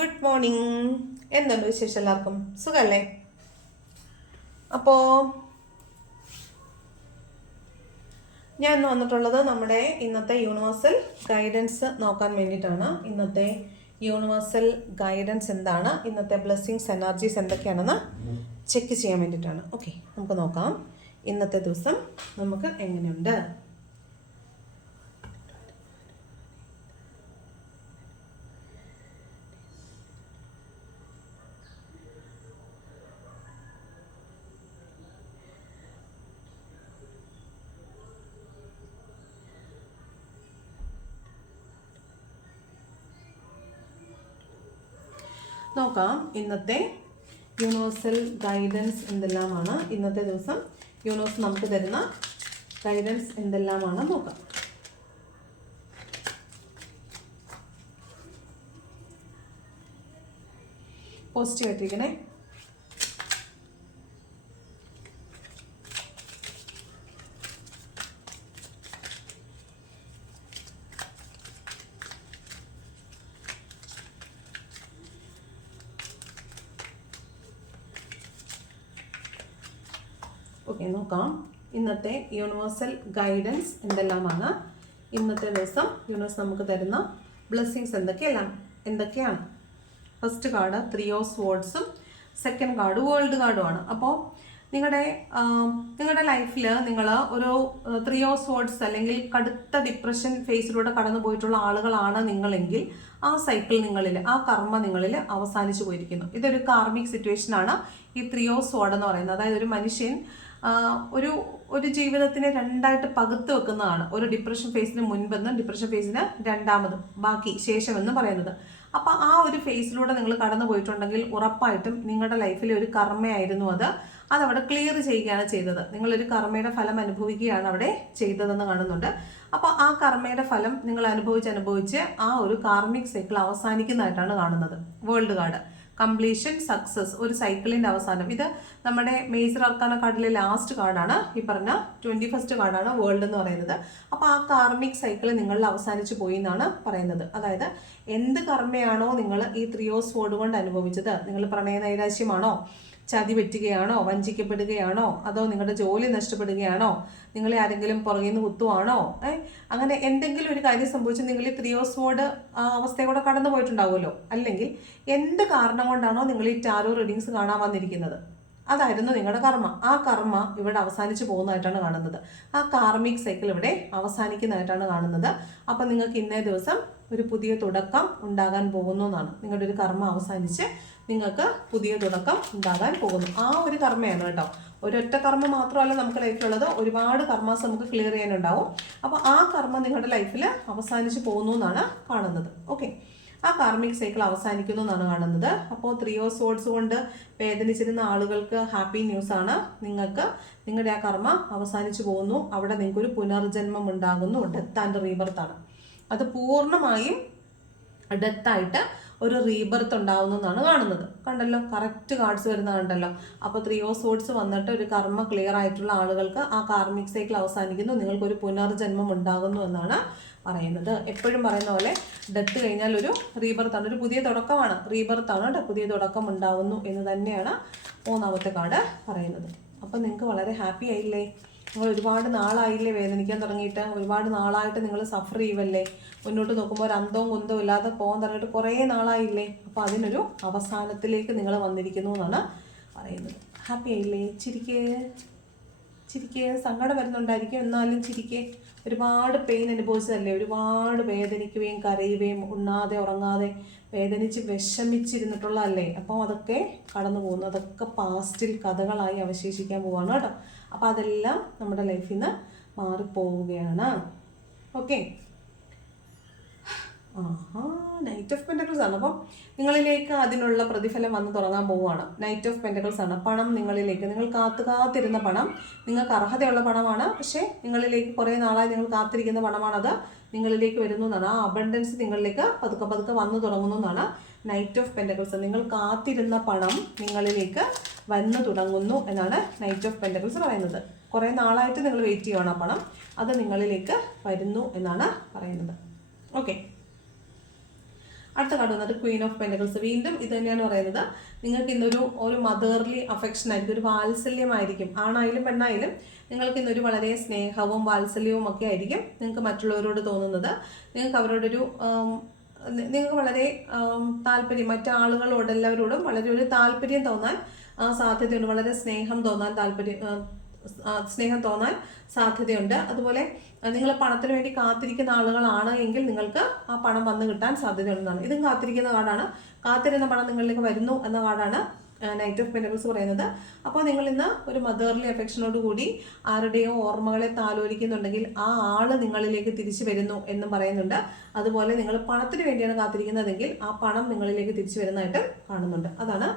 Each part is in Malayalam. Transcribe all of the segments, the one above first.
Good morning. എന്തുണ്ട് വിശേഷം? എല്ലാവർക്കും സുഖമല്ലേ? അപ്പോൾ ഞാൻ ഇന്ന് വന്നിട്ടുള്ളത് നമ്മുടെ ഇന്നത്തെ യൂണിവേഴ്സൽ ഗൈഡൻസ് നോക്കാൻ വേണ്ടിയിട്ടാണ്. ഇന്നത്തെ യൂണിവേഴ്സൽ ഗൈഡൻസ് എന്താണ്, ഇന്നത്തെ ബ്ലെസ്സിങ്സ് എനർജീസ് എന്തൊക്കെയാണെന്ന് ചെക്ക് ചെയ്യാൻ വേണ്ടിയിട്ടാണ്. ഓക്കെ, നമുക്ക് നോക്കാം ഇന്നത്തെ ദിവസം നമുക്ക് എങ്ങനെയുണ്ട്. നോക്കാം ഇന്നത്തെ യൂണിവേഴ്സൽ ഗൈഡൻസ് എന്തെല്ലാമാണ്, ഇന്നത്തെ ദിവസം യൂണിവേഴ്സ് നമുക്ക് തരുന്ന ഗൈഡൻസ് എന്തെല്ലാമാണ് നോക്കാം. പോസിറ്റീവ് ആയിട്ടിരിക്കണേ. ഓക്കെ, നോക്കാം ഇന്നത്തെ യൂണിവേഴ്സൽ ഗൈഡൻസ് എന്തെല്ലാമാണ്, ഇന്നത്തെ ദിവസം യൂണിവേഴ്സ് നമുക്ക് തരുന്ന ബ്ലെസ്സിങ്സ് എന്തൊക്കെയാണ്. ഫസ്റ്റ് കാർഡ് 3 ഓഫ് സ്വോർഡ്സും സെക്കൻഡ് കാർഡ് വേൾഡ് കാർഡുമാണ്. അപ്പോൾ നിങ്ങളുടെ ലൈഫിൽ നിങ്ങൾ ഒരു 3 ഓഫ് സ്വോർഡ്സ് അല്ലെങ്കിൽ കടുത്ത ഡിപ്രഷൻ ഫേസിലൂടെ കടന്നു പോയിട്ടുള്ള ആളുകളാണ് നിങ്ങളെങ്കിൽ ആ സൈക്കിൾ നിങ്ങളിൽ, ആ കർമ്മ നിങ്ങളിൽ അവസാനിച്ചു പോയിരിക്കുന്നു. ഇതൊരു കാർമിക് സിറ്റുവേഷൻ ആണ് ഈ 3 ഓഫ് സ്വോർഡ് എന്ന് പറയുന്നത്. അതായത് ഒരു മനുഷ്യൻ ഒരു ജീവിതത്തിനെ രണ്ടായിട്ട് പകുത്ത് വെക്കുന്നതാണ്. ഒരു ഡിപ്രഷൻ ഫേസിന് മുൻപെന്നും ഡിപ്രഷൻ ഫേസിന് രണ്ടാമതും ബാക്കി ശേഷമെന്നും പറയുന്നത്. അപ്പോൾ ആ ഒരു ഫേസിലൂടെ നിങ്ങൾ കടന്നു പോയിട്ടുണ്ടെങ്കിൽ ഉറപ്പായിട്ടും നിങ്ങളുടെ ലൈഫിലെ ഒരു കർമ്മയായിരുന്നു അതവിടെ ക്ലിയർ ചെയ്യുകയാണ് ചെയ്തത്. നിങ്ങളൊരു കർമ്മയുടെ ഫലം അനുഭവിക്കുകയാണ് അവിടെ ചെയ്തതെന്ന് കാണുന്നുണ്ട്. അപ്പോൾ ആ കർമ്മയുടെ ഫലം നിങ്ങൾ അനുഭവിച്ച് ആ ഒരു കാർമിക് സൈക്കിൾ അവസാനിക്കുന്നതായിട്ടാണ് കാണുന്നത്. വേൾഡ് കാർഡ് കംപ്ലീഷൻ, സക്സസ്, ഒരു സൈക്കിളിന്റെ അവസാനം. ഇത് നമ്മുടെ മേജർ അർക്കാന കാർഡിലെ ലാസ്റ്റ് കാർഡാണ്. ഈ പറഞ്ഞ 21st കാർഡാണ് വേൾഡ് എന്ന് പറയുന്നത്. അപ്പോൾ ആ കാർമിക് സൈക്കിൾ നിങ്ങളിൽ അവസാനിച്ചു പോയി എന്നാണ് പറയുന്നത്. അതായത് എന്ത് കർമ്മയാണോ നിങ്ങൾ ഈ 3 ഓഫ് സ്വോർഡ് കൊണ്ട് അനുഭവിച്ചത്, നിങ്ങൾ പ്രണയനൈരാശ്യമാണോ, ചതി പറ്റുകയാണോ, വഞ്ചിക്കപ്പെടുകയാണോ, അതോ നിങ്ങളുടെ ജോലി നഷ്ടപ്പെടുകയാണോ, നിങ്ങളെ ആരെങ്കിലും പുറകിൽ നിന്ന് കുത്തുവാണോ, അങ്ങനെ എന്തെങ്കിലും ഒരു കാര്യം സംഭവിച്ച് നിങ്ങൾ ഈ 3 ഓഫ് സ്വോർഡ് ആ അവസ്ഥയോടെ കടന്നു പോയിട്ടുണ്ടാവുമല്ലോ. അല്ലെങ്കിൽ എന്ത് കാരണം കൊണ്ടാണോ നിങ്ങൾ ഈ ടാരോ റീഡിങ്സ് കാണാൻ വന്നിരിക്കുന്നത്, അതായിരുന്നു നിങ്ങളുടെ കർമ്മ. ആ കർമ്മ ഇവിടെ അവസാനിച്ചു പോകുന്നതായിട്ടാണ് കാണുന്നത്. ആ കാർമിക് സൈക്കിൾ ഇവിടെ അവസാനിക്കുന്നതായിട്ടാണ് കാണുന്നത്. അപ്പം നിങ്ങൾക്ക് ഇന്നേ ദിവസം ഒരു പുതിയ തുടക്കം ഉണ്ടാകാൻ പോകുന്നു എന്നാണ്. നിങ്ങളുടെ ഒരു കർമ്മ അവസാനിച്ച് നിങ്ങൾക്ക് പുതിയ തുടക്കം ഉണ്ടാകാൻ പോകുന്നു. ആ ഒരു കർമ്മയാണ് കേട്ടോ. ഒരൊറ്റ കർമ്മ മാത്രമല്ല നമുക്ക് ലൈഫിലുള്ളത്, ഒരുപാട് കർമ്മാസ് നമുക്ക് ക്ലിയർ ചെയ്യാനുണ്ടാവും. അപ്പോൾ ആ കർമ്മ നിങ്ങളുടെ ലൈഫിൽ അവസാനിച്ച് പോകുന്നു എന്നാണ് കാണുന്നത്. ഓക്കെ, ആ കാർമിക് സൈക്കിൾ അവസാനിക്കുന്നു എന്നാണ് കാണുന്നത്. അപ്പോൾ 3 ഓഫ് സ്വോർഡ്സ് കൊണ്ട് വേദനിച്ചിരുന്ന ആളുകൾക്ക് ഹാപ്പി ന്യൂസ് ആണ്. നിങ്ങൾക്ക് നിങ്ങളുടെ ആ കർമ്മ അവസാനിച്ചു പോകുന്നു. അവിടെ നിങ്ങൾക്കൊരു പുനർജന്മം ഉണ്ടാകുന്നു. ഡെത്ത് ആൻഡ് റീബർത്ത് ആണ്. അത് പൂർണ്ണമായും ഡെത്തായിട്ട് ഒരു റീബർത്ത് ഉണ്ടാവുന്നു എന്നാണ് കാണുന്നത്. കണ്ടല്ലോ, കറക്റ്റ് കാർഡ്സ് വരുന്ന കണ്ടല്ലോ. അപ്പോൾ 3 ഓഫ് സ്വോർഡ്സ് വന്നിട്ട് ഒരു കർമ്മ ക്ലിയർ ആയിട്ടുള്ള ആളുകൾക്ക് ആ കാർമിക് സൈക്കിൾ അവസാനിക്കുന്നു, നിങ്ങൾക്കൊരു പുനർജന്മം ഉണ്ടാകുന്നു എന്നാണ് പറയുന്നത്. എപ്പോഴും പറയുന്ന പോലെ ഡെത്ത് കഴിഞ്ഞാൽ ഒരു റീബർത്താണ്, ഒരു പുതിയ തുടക്കമാണ്. റീബർത്താണ് കേട്ടോ, പുതിയ തുടക്കം ഉണ്ടാവുന്നു എന്ന് തന്നെയാണ് 3ാമത്തെ കാർഡ് പറയുന്നത്. അപ്പം നിങ്ങൾക്ക് വളരെ ഹാപ്പി ആയില്ലേ? നിങ്ങൾ ഒരുപാട് നാളായില്ലേ വേദനിക്കാൻ തുടങ്ങിയിട്ട്? ഒരുപാട് നാളായിട്ട് നിങ്ങൾ സഫർ ചെയ്യുമല്ലേ? മുന്നോട്ട് നോക്കുമ്പോൾ ഒരു അന്തവും കുന്തവും ഇല്ലാതെ പോകാൻ തുടങ്ങിയിട്ട് കുറേ നാളായില്ലേ? അപ്പോൾ അതിനൊരു അവസാനത്തിലേക്ക് നിങ്ങൾ വന്നിരിക്കുന്നു എന്നാണ് പറയുന്നത്. ഹാപ്പി ആയില്ലേ? ചിരിക്കേ. സങ്കടം വരുന്നുണ്ടായിരിക്കും, എന്നാലും ചിരിക്കേ. ഒരുപാട് പെയിൻ അനുഭവിച്ചതല്ലേ? ഒരുപാട് വേദനിക്കുകയും കരയുകയും ഉണ്ണാതെ ഉറങ്ങാതെ വേദനിച്ച് വിഷമിച്ചിരുന്നിട്ടുള്ളതല്ലേ? അപ്പോൾ അതൊക്കെ കടന്നു പോകുന്നു. അതൊക്കെ പാസ്റ്റിൽ കഥകളായി അവശേഷിക്കാൻ പോവാണ് കേട്ടോ. അപ്പോൾ അതെല്ലാം നമ്മുടെ ലൈഫിൽ നിന്ന് മാറിപ്പോവുകയാണ്. ഓക്കെ, നൈറ്റ് ഓഫ് പെൻറ്റക്കിൾസ് ആണ്. അപ്പം നിങ്ങളിലേക്ക് അതിനുള്ള പ്രതിഫലം വന്ന് തുടങ്ങാൻ പോവുകയാണ്. നൈറ്റ് ഓഫ് പെൻറ്റക്കിൾസ് ആണ്. പണം നിങ്ങളിലേക്ക്, നിങ്ങൾ കാത്തിരുന്ന പണം, നിങ്ങൾക്ക് അർഹതയുള്ള പണമാണ്. പക്ഷേ നിങ്ങളിലേക്ക് കുറേ നാളായി നിങ്ങൾ കാത്തിരിക്കുന്ന പണമാണത് നിങ്ങളിലേക്ക് വരുന്നു എന്നാണ്. ആ അബണ്ടൻസ് നിങ്ങളിലേക്ക് പതുക്കെ വന്നു തുടങ്ങുന്നു എന്നാണ് നൈറ്റ് ഓഫ് പെൻറ്റക്കിൾസ്. നിങ്ങൾ കാത്തിരുന്ന പണം നിങ്ങളിലേക്ക് വന്നു തുടങ്ങുന്നു എന്നാണ് നൈറ്റ് ഓഫ് പെൻറ്റക്കിൾസ് പറയുന്നത്. കുറേ നാളായിട്ട് നിങ്ങൾ വെയിറ്റ് ചെയ്യുകയാണ് ആ പണം, അത് നിങ്ങളിലേക്ക് വരുന്നു എന്നാണ് പറയുന്നത്. ഓക്കെ, അടുത്ത കാർഡ് വന്നിട്ട് ക്വീൻ ഓഫ് പെൻറ്റക്കിൾസ്. വീണ്ടും ഇത് തന്നെയാണ് പറയുന്നത്. നിങ്ങൾക്ക് ഇന്നൊരു മദർലി അഫെക്ഷൻ ആയിരിക്കും, ഒരു വാത്സല്യമായിരിക്കും. ആണായാലും പെണ്ണായാലും നിങ്ങൾക്ക് ഇന്നൊരു വളരെ സ്നേഹവും വാത്സല്യവും ഒക്കെ ആയിരിക്കും നിങ്ങൾക്ക് മറ്റുള്ളവരോട് തോന്നുന്നത്. നിങ്ങൾക്ക് വളരെ താല്പര്യം, മറ്റാളുകളോട് എല്ലാവരോടും വളരെ ഒരു താല്പര്യം തോന്നാൻ സാധ്യതയുണ്ട്. വളരെ സ്നേഹം തോന്നാൻ സാധ്യതയുണ്ട്. അതുപോലെ നിങ്ങൾ പണത്തിന് വേണ്ടി കാത്തിരിക്കുന്ന ആളുകളാണ് എങ്കിൽ നിങ്ങൾക്ക് ആ പണം വന്നു കിട്ടാൻ സാധ്യതയുണ്ടെന്നാണ്. ഇതും കാത്തിരിക്കുന്ന കാർഡാണ്. കാത്തിരുന്ന പണം നിങ്ങളിലേക്ക് വരുന്നു എന്ന കാർഡാണ് നൈറ്റ് ഓഫ് പെൻറ്റക്കിൾസ് പറയുന്നത്. അപ്പോൾ നിങ്ങൾ ഇന്ന് ഒരു മദർലി അഫെക്ഷനോട് കൂടി ആരുടെയോ ഓർമ്മകളെ താലോലിക്കുന്നുണ്ടെങ്കിൽ ആ ആള് നിങ്ങളിലേക്ക് തിരിച്ചു വരുന്നു എന്നും പറയുന്നുണ്ട്. അതുപോലെ നിങ്ങൾ പണത്തിന് വേണ്ടിയാണ് കാത്തിരിക്കുന്നതെങ്കിൽ ആ പണം നിങ്ങളിലേക്ക് തിരിച്ചു വരുന്നതായിട്ട് കാണുന്നുണ്ട്. അതാണ്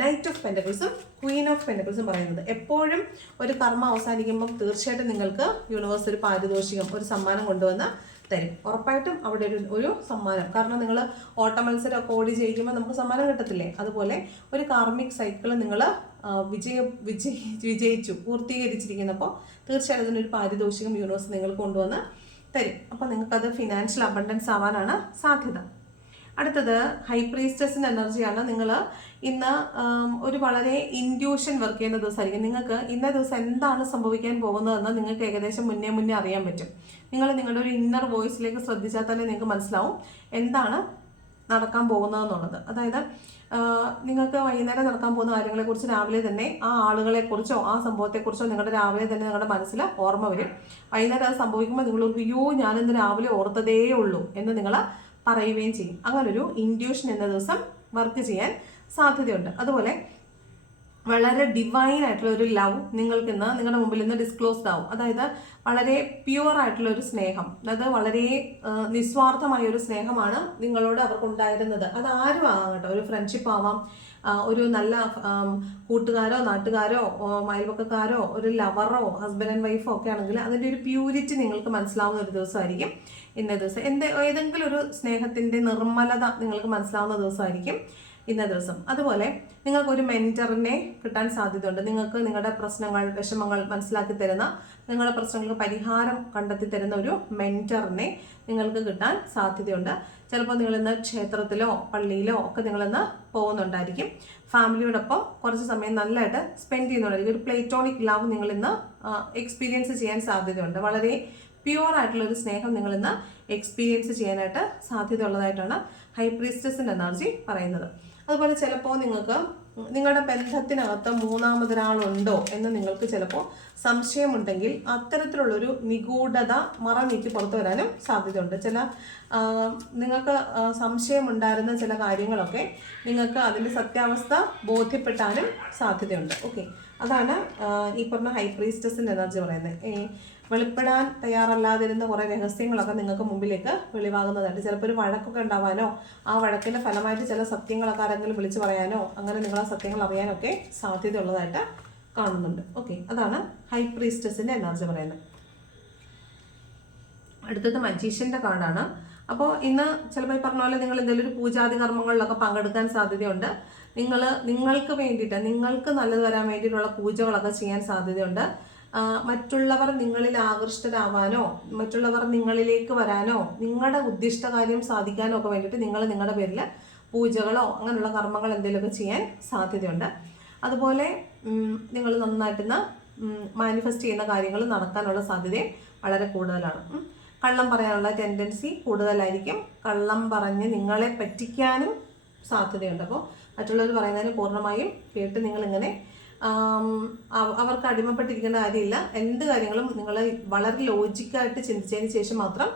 നൈറ്റ് ഓഫ് പെൻറ്റക്കിൾസും ക്വീൻ ഓഫ് പെൻറ്റക്കിൾസും പറയുന്നത്. എപ്പോഴും ഒരു കർമ്മ അവസാനിക്കുമ്പം തീർച്ചയായിട്ടും നിങ്ങൾക്ക് യൂണിവേഴ്സ് ഒരു പാരിതോഷികം, ഒരു സമ്മാനം കൊണ്ടുവന്ന് തരും. ഉറപ്പായിട്ടും അവിടെ ഒരു സമ്മാനം. കാരണം നിങ്ങൾ ഓട്ട മത്സരമൊക്കെ ഓടി ജയിക്കുമ്പോൾ നമുക്ക് സമ്മാനം കിട്ടത്തില്ലേ, അതുപോലെ ഒരു കാർമിക് സൈക്കിൾ നിങ്ങൾ വിജയിച്ചു പൂർത്തീകരിച്ചിരിക്കുന്നപ്പോൾ തീർച്ചയായിട്ടും അതിനൊരു പാരിതോഷികം യൂണിവേഴ്സ് നിങ്ങൾക്ക് കൊണ്ടുവന്ന് തരും. അപ്പോൾ നിങ്ങൾക്കത് ഫിനാൻഷ്യൽ അബണ്ടൻസ് ആവാനാണ് സാധ്യത. അടുത്തത് ഹൈ പ്രീസ്റ്റസിൻ്റെ എനർജിയാണ്. നിങ്ങൾ ഇന്ന് ഒരു വളരെ ഇൻഡ്യൂഷൻ വർക്ക് ചെയ്യുന്ന ദിവസമായിരിക്കും. നിങ്ങൾക്ക് ഇന്ന ദിവസം എന്താണ് സംഭവിക്കാൻ പോകുന്നതെന്ന് നിങ്ങൾക്ക് ഏകദേശം മുന്നേ അറിയാൻ പറ്റും. നിങ്ങൾ നിങ്ങളുടെ ഒരു ഇന്നർ വോയിസിലേക്ക് ശ്രദ്ധിച്ചാൽ തന്നെ നിങ്ങൾക്ക് മനസ്സിലാവും എന്താണ് നടക്കാൻ പോകുന്നതെന്നുള്ളത്. അതായത് നിങ്ങൾക്ക് വൈകുന്നേരം നടക്കാൻ പോകുന്ന കാര്യങ്ങളെക്കുറിച്ച് രാവിലെ തന്നെ ആ ആളുകളെക്കുറിച്ചോ ആ സംഭവത്തെക്കുറിച്ചോ രാവിലെ തന്നെ നിങ്ങളുടെ മനസ്സിൽ ഓർമ്മ വരും. വൈകുന്നേരം അത് സംഭവിക്കുമ്പോൾ നിങ്ങൾ അയ്യോ ഞാനിന്ന് രാവിലെ ഓർത്തതേ ഉള്ളൂ എന്ന് നിങ്ങൾ പറയുകയും ചെയ്യും. അങ്ങനൊരു ഇൻഡ്യൂഷൻ എന്ന ദിവസം വർക്ക് ചെയ്യാൻ സാധ്യതയുണ്ട്. അതുപോലെ വളരെ ഡിവൈൻ ആയിട്ടുള്ള ഒരു ലവ് നിങ്ങൾക്ക് ഇന്ന് നിങ്ങളുടെ മുമ്പിൽ നിന്ന് ഡിസ്ക്ലോസ്ഡ് ആവും. അതായത് വളരെ പ്യുവർ ആയിട്ടുള്ള ഒരു സ്നേഹം, അതായത് വളരെ നിസ്വാർത്ഥമായ ഒരു സ്നേഹമാണ് നിങ്ങളോട് അവർക്കുണ്ടായിരുന്നത്. അത് ആരും ആകാം കേട്ടോ, ഒരു ഫ്രണ്ട്ഷിപ്പ് ആവാം, ഒരു നല്ല കൂട്ടുകാരോ നാട്ടുകാരോ അയൽപക്കക്കാരോ ഒരു ലവറോ ഹസ്ബൻഡ് ആൻഡ് വൈഫോ ഒക്കെ ആണെങ്കിൽ അതിൻ്റെ ഒരു പ്യൂരിറ്റി നിങ്ങൾക്ക് മനസ്സിലാവുന്ന ഒരു ദിവസമായിരിക്കും ഇന്ന ദിവസം. ഏതെങ്കിലും ഒരു സ്നേഹത്തിൻ്റെ നിർമ്മലത നിങ്ങൾക്ക് മനസ്സിലാവുന്ന ദിവസമായിരിക്കും ഇന്ന ദിവസം. അതുപോലെ നിങ്ങൾക്കൊരു മെൻറ്ററിനെ കിട്ടാൻ സാധ്യതയുണ്ട്. നിങ്ങൾക്ക് നിങ്ങളുടെ പ്രശ്നങ്ങൾ വിഷമങ്ങൾ മനസ്സിലാക്കി തരുന്ന, നിങ്ങളുടെ പ്രശ്നങ്ങൾക്ക് പരിഹാരം കണ്ടെത്തി തരുന്ന ഒരു മെൻറ്ററിനെ നിങ്ങൾക്ക് കിട്ടാൻ സാധ്യതയുണ്ട്. ചിലപ്പോൾ നിങ്ങളിന്ന് ക്ഷേത്രത്തിലോ പള്ളിയിലോ ഒക്കെ നിങ്ങളിന്ന് പോകുന്നുണ്ടായിരിക്കും. ഫാമിലിയോടൊപ്പം കുറച്ച് സമയം നല്ലതായിട്ട് സ്പെൻഡ് ചെയ്യുന്നുണ്ടായിരിക്കും. ഒരു പ്ലേറ്റോണിക് ലവ് നിങ്ങളിന്ന് എക്സ്പീരിയൻസ് ചെയ്യാൻ സാധ്യതയുണ്ട്. വളരെ പ്യുവർ ആയിട്ടുള്ള ഒരു സ്നേഹം നിങ്ങളിന്ന് എക്സ്പീരിയൻസ് ചെയ്യാനായിട്ട് സാധ്യതയുള്ളതായിട്ടാണ് ഹൈ പ്രീസ്റ്റസിൻ്റെ എനർജി പറയുന്നത്. അതുപോലെ ചിലപ്പോൾ നിങ്ങൾക്ക് നിങ്ങളുടെ ബന്ധത്തിനകത്ത് മൂന്നാമതൊരാളുണ്ടോ എന്ന് നിങ്ങൾക്ക് ചിലപ്പോൾ സംശയമുണ്ടെങ്കിൽ അത്തരത്തിലുള്ളൊരു നിഗൂഢത മറനീക്കി പുറത്തു വരാനും സാധ്യതയുണ്ട്. നിങ്ങൾക്ക് സംശയമുണ്ടായിരുന്ന ചില കാര്യങ്ങളൊക്കെ നിങ്ങൾക്ക് അതിൻ്റെ സത്യാവസ്ഥ ബോധ്യപ്പെട്ടാനും സാധ്യതയുണ്ട്. ഓക്കെ, അതാണ് ഈ പറഞ്ഞ ഹൈ പ്രീസ്റ്റസിൻ്റെ എനർജി പറയുന്നത്. വെളിപ്പെടാൻ തയ്യാറല്ലാതിരുന്ന കുറേ രഹസ്യങ്ങളൊക്കെ നിങ്ങൾക്ക് മുമ്പിലേക്ക് വെളിവാകുന്നതായിട്ട്, ചിലപ്പോൾ ഒരു വഴക്കൊക്കെ ഉണ്ടാവാനോ ആ വഴക്കിൻ്റെ ഫലമായിട്ട് ചില സത്യങ്ങളൊക്കെ ആരെങ്കിലും വിളിച്ചു പറയാനോ അങ്ങനെ നിങ്ങൾ ആ സത്യങ്ങൾ അറിയാനൊക്കെ സാധ്യതയുള്ളതായിട്ട് കാണുന്നുണ്ട്. ഓക്കെ, അതാണ് ഹൈ പ്രീസ്റ്റസിൻ്റെ എനർജി പറയുന്നത്. അടുത്തത് മജീഷ്യൻ്റെ കാർഡാണ്. അപ്പോൾ ഇന്ന് ചിലപ്പോൾ ഈ പറഞ്ഞ പോലെ നിങ്ങൾ എന്തെങ്കിലും ഒരു പൂജാതി കർമ്മങ്ങളിലൊക്കെ പങ്കെടുക്കാൻ സാധ്യതയുണ്ട്. നിങ്ങൾക്ക് വേണ്ടിയിട്ട്, നിങ്ങൾക്ക് നല്ലത് വരാൻ വേണ്ടിയിട്ടുള്ള പൂജകളൊക്കെ ചെയ്യാൻ സാധ്യതയുണ്ട്. മറ്റുള്ളവർ നിങ്ങളിൽ ആകൃഷ്ടരാവാനോ മറ്റുള്ളവർ നിങ്ങളിലേക്ക് വരാനോ നിങ്ങളുടെ ഉദ്ദിഷ്ട കാര്യം സാധിക്കാനോ ഒക്കെ വേണ്ടിയിട്ട് നിങ്ങൾ നിങ്ങളുടെ പേരിൽ പൂജകളോ അങ്ങനെയുള്ള കർമ്മങ്ങൾ എന്തെങ്കിലുമൊക്കെ ചെയ്യാൻ സാധ്യതയുണ്ട്. അതുപോലെ നിങ്ങൾ നന്നായിട്ടിന്ന് മാനിഫെസ്റ്റ് ചെയ്യുന്ന കാര്യങ്ങൾ നടക്കാനുള്ള സാധ്യതയും വളരെ കൂടുതലാണ്. കള്ളം പറയാനുള്ള ടെൻഡൻസി കൂടുതലായിരിക്കും. കള്ളം പറഞ്ഞ് നിങ്ങളെ പറ്റിക്കാനും സാധ്യതയുണ്ട്. അപ്പോൾ മറ്റുള്ളവർ പറയുന്നതിന് പൂർണ്ണമായും കേട്ട് നിങ്ങളിങ്ങനെ അവർക്ക് അടിമപ്പെട്ടിരിക്കേണ്ട കാര്യമില്ല. എന്ത് കാര്യങ്ങളും നിങ്ങൾ വളരെ ലോജിക്കായിട്ട് ചിന്തിച്ചതിന് ശേഷം മാത്രം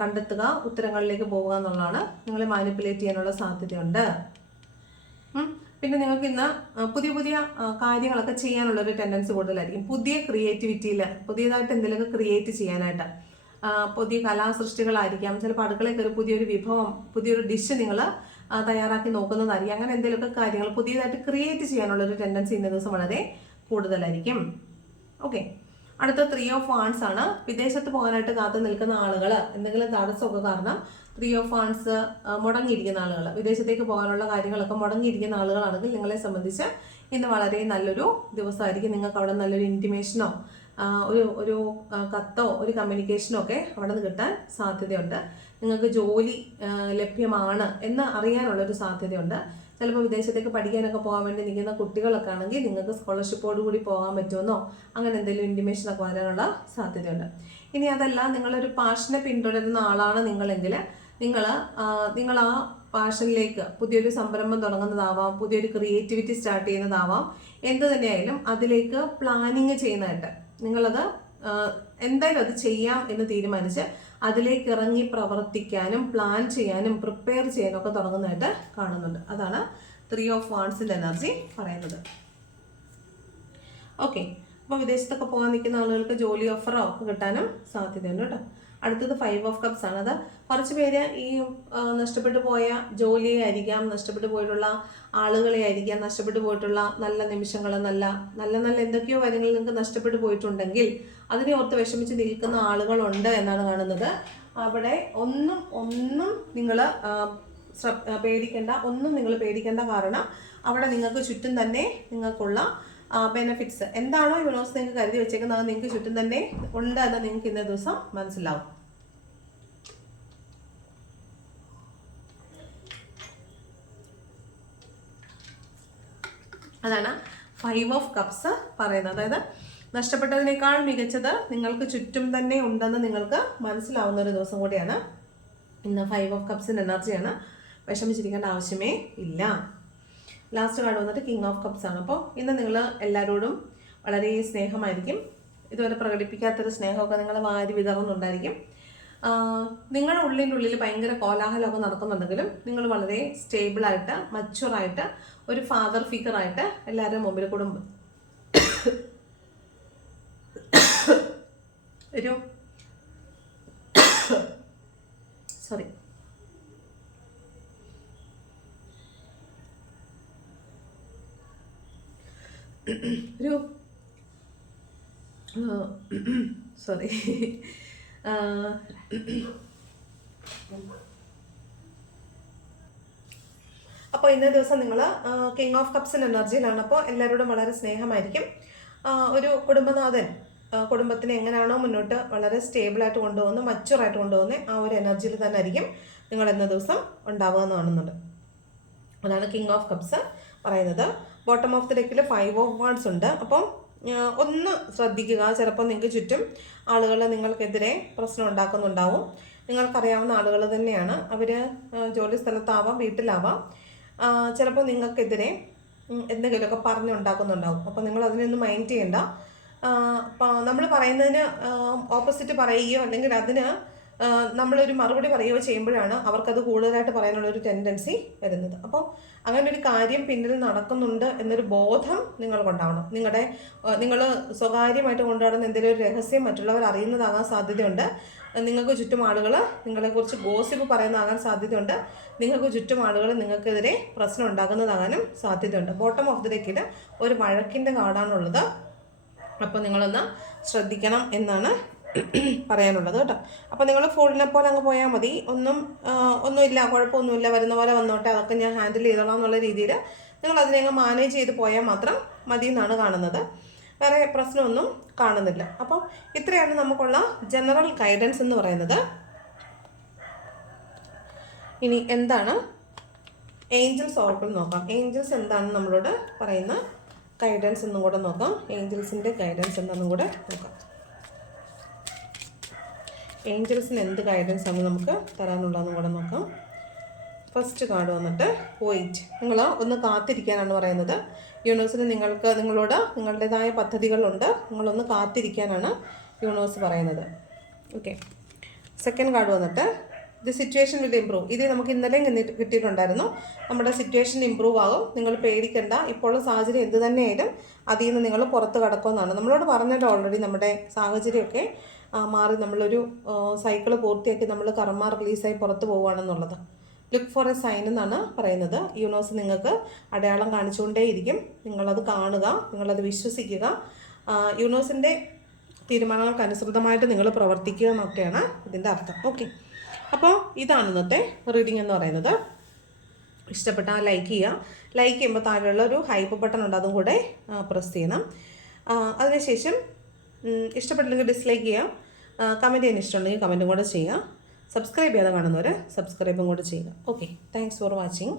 കണ്ടെത്തുക, ഉത്തരങ്ങളിലേക്ക് പോവുക എന്നുള്ളതാണ്. നിങ്ങളെ മാനിപ്പുലേറ്റ് ചെയ്യാനുള്ള സാധ്യതയുണ്ട്. പിന്നെ നിങ്ങൾക്ക് ഇന്ന് പുതിയ കാര്യങ്ങളൊക്കെ ചെയ്യാനുള്ളൊരു ടെൻഡൻസി കൂടുതലായിരിക്കും. പുതിയ ക്രിയേറ്റിവിറ്റിയിൽ പുതിയതായിട്ട് എന്തെങ്കിലുമൊക്കെ ക്രിയേറ്റ് ചെയ്യാനായിട്ട് പുതിയ കലാസൃഷ്ടികളായിരിക്കാം. ചിലപ്പോൾ അടുക്കളയിൽ കയറി പുതിയൊരു വിഭവം, പുതിയൊരു ഡിഷ് നിങ്ങൾ തയ്യാറാക്കി നോക്കുന്നതായിരിക്കും. അങ്ങനെ എന്തെങ്കിലുമൊക്കെ കാര്യങ്ങൾ പുതിയതായിട്ട് ക്രിയേറ്റ് ചെയ്യാനുള്ളൊരു ടെൻഡൻസി ഇന്ന ദിവസം വളരെ കൂടുതലായിരിക്കും. ഓക്കെ, അടുത്ത 3 ഓഫ് വാണ്ട്സ് ആണ്. വിദേശത്ത് പോകാനായിട്ട് കാത്തു നിൽക്കുന്ന ആളുകൾ, എന്തെങ്കിലും തടസ്സമൊക്കെ കാരണം 3 ഓഫ് വാണ്ട്സ് മുടങ്ങിയിരിക്കുന്ന ആളുകൾ, വിദേശത്തേക്ക് പോകാനുള്ള കാര്യങ്ങളൊക്കെ മുടങ്ങിയിരിക്കുന്ന ആളുകളാണെങ്കിൽ നിങ്ങളെ സംബന്ധിച്ച് ഇന്ന് വളരെ നല്ലൊരു ദിവസമായിരിക്കും. നിങ്ങൾക്ക് അവിടെ നല്ലൊരു ഇൻറ്റിമേഷനോ ഒരു കത്തോ ഒരു കമ്മ്യൂണിക്കേഷനോ ഒക്കെ അവിടെ നിന്ന് കിട്ടാൻ സാധ്യതയുണ്ട്. നിങ്ങൾക്ക് ജോലി ലഭ്യമാണ് എന്ന് അറിയാനുള്ളൊരു സാധ്യതയുണ്ട്. ചിലപ്പോൾ വിദേശത്തേക്ക് പഠിക്കാനൊക്കെ പോകാൻ വേണ്ടി നിൽക്കുന്ന കുട്ടികളൊക്കെ ആണെങ്കിൽ നിങ്ങൾക്ക് സ്കോളർഷിപ്പോട് കൂടി പോകാൻ പറ്റുമെന്നോ അങ്ങനെ എന്തെങ്കിലും ഇൻറ്റിമേഷനൊക്കെ വരാനുള്ള സാധ്യതയുണ്ട്. ഇനി അതല്ല, നിങ്ങളൊരു പാഷനെ പിന്തുടരുന്ന ആളാണ് നിങ്ങളെങ്കിൽ നിങ്ങൾ ആ പാഷനിലേക്ക് പുതിയൊരു സംരംഭം തുടങ്ങുന്നതാവാം, പുതിയൊരു ക്രിയേറ്റിവിറ്റി സ്റ്റാർട്ട് ചെയ്യുന്നതാവാം, എന്ത് തന്നെയായാലും അതിലേക്ക് പ്ലാനിങ് ചെയ്യുന്നതായിട്ട് നിങ്ങളത് എന്തായാലും അത് ചെയ്യാം എന്ന് തീരുമാനിച്ച് അതിലേക്ക് ഇറങ്ങി പ്രവർത്തിക്കാനും പ്ലാൻ ചെയ്യാനും പ്രിപ്പയർ ചെയ്യാനും ഒക്കെ തുടങ്ങുന്നതായിട്ട് കാണുന്നുണ്ട്. അതാണ് 3 ഓഫ് വാണ്ട്സിൻ്റെ എനർജി പറയുന്നത്. ഓക്കെ, അപ്പോൾ വിദേശത്തൊക്കെ പോകാൻ നിൽക്കുന്ന ആളുകൾക്ക് ജോലി ഓഫറോ ഒക്കെ കിട്ടാനും സാധ്യതയുണ്ട് കേട്ടോ. അടുത്തത് 5 ഓഫ് കപ്സ് ആണ്. അത് കുറച്ച് പേര് ഈ നഷ്ടപ്പെട്ടു പോയ ജോലിയെ ആയിരിക്കാം, നഷ്ടപ്പെട്ടു പോയിട്ടുള്ള ആളുകളെ ആയിരിക്കാം, നഷ്ടപ്പെട്ടു പോയിട്ടുള്ള നല്ല നിമിഷങ്ങൾ, നല്ല നല്ല നല്ല എന്തൊക്കെയോ കാര്യങ്ങൾ നിങ്ങൾക്ക് നഷ്ടപ്പെട്ടു പോയിട്ടുണ്ടെങ്കിൽ അതിനെ ഓർത്ത് വിഷമിച്ച് നിൽക്കുന്ന ആളുകളുണ്ട് എന്നാണ് കാണുന്നത്. അവിടെ ഒന്നും നിങ്ങൾ പേടിക്കേണ്ട. കാരണം അവിടെ നിങ്ങൾക്ക് ചുറ്റും തന്നെ നിങ്ങൾക്കുള്ള ബെനിഫിറ്റ്സ് എന്താണോ യൂണിവേഴ്സ് നിങ്ങൾക്ക് കരുതി വെച്ചേക്കുന്നത് അത് നിങ്ങൾക്ക് ചുറ്റും തന്നെ ഉണ്ട് എന്ന് നിങ്ങൾക്ക് ഇന്നേ ദിവസം മനസ്സിലാവും. അതാണ് 5 ഓഫ് കപ്സ് പറയുന്നത്. അതായത് നഷ്ടപ്പെട്ടതിനേക്കാൾ മികച്ചത് നിങ്ങൾക്ക് ചുറ്റും തന്നെ ഉണ്ടെന്ന് നിങ്ങൾക്ക് മനസ്സിലാവുന്ന ഒരു ദിവസം കൂടിയാണ് ഇന്ന്. 5 ഓഫ് കപ്സിൻ്റെ എനർജിയാണ്. വിഷമിച്ചിരിക്കേണ്ട ആവശ്യമേ ഇല്ല. ലാസ്റ്റ് കാർഡ് വന്നിട്ട് കിങ് ഓഫ് കപ്സ് ആണ്. അപ്പോൾ ഇന്ന് നിങ്ങൾ എല്ലാവരോടും വളരെ സ്നേഹമായിരിക്കും. ഇതുവരെ പ്രകടിപ്പിക്കാത്തൊരു സ്നേഹമൊക്കെ നിങ്ങൾ വാരി വിതറുന്നുണ്ടായിരിക്കും. നിങ്ങളുടെ ഉള്ളിൽ ഭയങ്കര കോലാഹലമൊക്കെ നടക്കുന്നുണ്ടെങ്കിലും നിങ്ങൾ വളരെ സ്റ്റേബിളായിട്ട് മച്ചുവറായിട്ട് ഒരു ഫാദർ ഫിഗറായിട്ട് എല്ലാവരും മുമ്പിൽ ഒരു സോറി ഒരു സോറി അപ്പോൾ ഇന്നേ ദിവസം നിങ്ങൾ കിങ് ഓഫ് കപ്സിൻ്റെ എനർജിയിലാണ്. അപ്പോൾ എല്ലാവരോടും വളരെ സ്നേഹമായിരിക്കും. ഒരു കുടുംബനാഥൻ കുടുംബത്തിനെ എങ്ങനെയാണോ മുന്നോട്ട് വളരെ സ്റ്റേബിളായിട്ട് കൊണ്ടുപോകുന്നത്, മച്ചുവറായിട്ട് കൊണ്ടുപോകുന്നത്, ആ ഒരു എനർജിയിൽ തന്നെ ആയിരിക്കും നിങ്ങൾ ഇന്ന ദിവസം ഉണ്ടാവുക എന്ന് കാണുന്നുണ്ട്. അതാണ് കിങ് ഓഫ് കപ്സ് പറയുന്നത്. ബോട്ടം ഓഫ് ദി ഡെക്കിൽ 5 ഓഫ് വാണ്ട്സ് ഉണ്ട്. അപ്പം ഒന്ന് ശ്രദ്ധിക്കുക. ചിലപ്പോൾ നിങ്ങൾക്ക് ചുറ്റും ആളുകൾ നിങ്ങൾക്കെതിരെ പ്രശ്നം ഉണ്ടാക്കുന്നുണ്ടാവും. നിങ്ങൾക്കറിയാവുന്ന ആളുകൾ തന്നെയാണ്. അവർ ജോലി സ്ഥലത്താവാം, വീട്ടിലാവാം. ചിലപ്പോൾ നിങ്ങൾക്കെതിരെ എന്തെങ്കിലുമൊക്കെ പറഞ്ഞുണ്ടാക്കുന്നുണ്ടാവും. അപ്പോൾ നിങ്ങൾ അതിനൊന്നും മൈൻഡ് ചെയ്യണ്ട. നമ്മൾ പറയുന്നതിന് ഓപ്പോസിറ്റ് പറയുകയോ അല്ലെങ്കിൽ അതിന് നമ്മളൊരു മറുപടി പറയുകയോ ചെയ്യുമ്പോഴാണ് അവർക്കത് കൂടുതലായിട്ട് പറയാനുള്ളൊരു ടെൻഡൻസി വരുന്നത്. അപ്പോൾ അങ്ങനെ ഒരു കാര്യം പിന്നിൽ നടക്കുന്നുണ്ട് എന്നൊരു ബോധം നിങ്ങൾക്കുണ്ടാവണം. നിങ്ങൾ സ്വകാര്യമായിട്ട് കൊണ്ടുനടന്ന എന്തെങ്കിലും ഒരു രഹസ്യം മറ്റുള്ളവർ അറിയുന്നതാകാൻ സാധ്യതയുണ്ട്. നിങ്ങൾക്ക് ചുറ്റും ആളുകൾ നിങ്ങളെക്കുറിച്ച് ഗോസിപ്പ് പറയുന്നതാകാൻ സാധ്യതയുണ്ട്. നിങ്ങൾക്ക് ചുറ്റും ആളുകൾ നിങ്ങൾക്കെതിരെ പ്രശ്നം ഉണ്ടാകുന്നതാകാനും സാധ്യതയുണ്ട്. ബോട്ടം ഓഫ് ദി ഡെക്കിൽ ഒരു വഴക്കിൻ്റെ കാർഡാണുള്ളത്. അപ്പോൾ നിങ്ങളൊന്ന് ശ്രദ്ധിക്കണം എന്നാണ് പറയാനുള്ളത് കേട്ടോ. അപ്പോൾ നിങ്ങൾ ഫോണിനെ പോലെ അങ്ങ് പോയാൽ മതി. ഒന്നുമില്ല, കുഴപ്പമൊന്നുമില്ല, വരുന്ന പോലെ വന്നോട്ടെ, അതൊക്കെ ഞാൻ ഹാൻഡിൽ ചെയ്തോളാം എന്നുള്ള രീതിയിൽ നിങ്ങൾ അതിനെ അങ്ങ് മാനേജ് ചെയ്ത് പോയാൽ മാത്രം മതി എന്നാണ് കാണുന്നത്. വേറെ പ്രശ്നമൊന്നും കാണുന്നില്ല. അപ്പോൾ ഇത്രയാണ് നമുക്കുള്ള ജനറൽ ഗൈഡൻസ് എന്ന് പറയുന്നത്. ഇനി എന്താണ് ഏഞ്ചൽസ് ഓർക്കിൾ നോക്കാം. ഏഞ്ചൽസ് എന്താണ് നമ്മളോട് പറയുന്ന ഗൈഡൻസ് എന്നും കൂടെ നോക്കാം. ഏഞ്ചൽസിൻ്റെ ഗൈഡൻസ് എന്താണെന്നും കൂടെ നോക്കാം. ഏഞ്ചൽസിന് എന്ത് ഗൈഡൻസ് ആണ് നമുക്ക് തരാനുള്ളതെന്നും കൂടെ നോക്കാം. ഫസ്റ്റ് കാർഡ് വന്നിട്ട് വെയിറ്റ്. നിങ്ങൾ ഒന്ന് കാത്തിരിക്കാനാണ് പറയുന്നത്. യൂണിവേഴ്സിന് നിങ്ങളോട് നിങ്ങളുടേതായ പദ്ധതികളുണ്ട്. നിങ്ങളൊന്ന് കാത്തിരിക്കാനാണ് യൂണിവേഴ്സ് പറയുന്നത്. ഓക്കെ. സെക്കൻഡ് കാർഡ് വന്നിട്ട് ദി സിറ്റുവേഷൻ വിൽ ഇമ്പ്രൂവ്. ഇത് നമുക്ക് ഇന്നലെ കിട്ടിയിട്ടുണ്ടായിരുന്നു. നമ്മുടെ സിറ്റുവേഷൻ ഇമ്പ്രൂവ് ആകും, നിങ്ങൾ പേടിക്കണ്ട. ഇപ്പോഴുള്ള സാഹചര്യം എന്ത് തന്നെയായാലും അതിൽ നിന്ന് നിങ്ങൾ പുറത്ത് കടക്കുമെന്നാണ് നമ്മളോട് പറഞ്ഞല്ലോ ഓൾറെഡി. നമ്മുടെ സാഹചര്യമൊക്കെ മാറി നമ്മളൊരു സൈക്കിൾ പൂർത്തിയാക്കി നമ്മൾ കർമ്മ റിലീസായി പുറത്ത് പോവുകയാണെന്നുള്ളത്. ലുക്ക് ഫോർ എ സൈൻ എന്നാണ് പറയുന്നത്. യൂണിവേഴ്സ് നിങ്ങൾക്ക് അടയാളം കാണിച്ചുകൊണ്ടേയിരിക്കും. നിങ്ങളത് കാണുക, നിങ്ങളത് വിശ്വസിക്കുക. യൂണിവേഴ്സിൻ്റെ തീരുമാനങ്ങൾക്കനുസൃതമായിട്ട് നിങ്ങൾ പ്രവർത്തിക്കുക എന്നൊക്കെയാണ് ഇതിൻ്റെ അർത്ഥം. ഓക്കെ. അപ്പോൾ ഇതാണ് ഇന്നത്തെ റീഡിംഗ് എന്ന് പറയുന്നത്. ഇഷ്ടപ്പെട്ടാൽ ലൈക്ക് ചെയ്യുക. ലൈക്ക് ചെയ്യുമ്പോൾ താഴെയുള്ള ഒരു ഹൈപ്പ് ബട്ടൺ ഉണ്ട്, അതും കൂടെ പ്രസ് ചെയ്യണം. അതിനുശേഷം ഇഷ്ടപ്പെട്ടില്ലെങ്കിൽ ഡിസ്ലൈക്ക് ചെയ്യുക. കമൻറ്റ് ചെയ്യാൻ ഇഷ്ടമുണ്ടെങ്കിൽ കമൻറ്റും കൂടെ ചെയ്യുക. സബ്സ്ക്രൈബ് ചെയ്യാതെ കാണുന്നവർ സബ്സ്ക്രൈബും കൂടെ ചെയ്യുക. Okay, thanks for watching.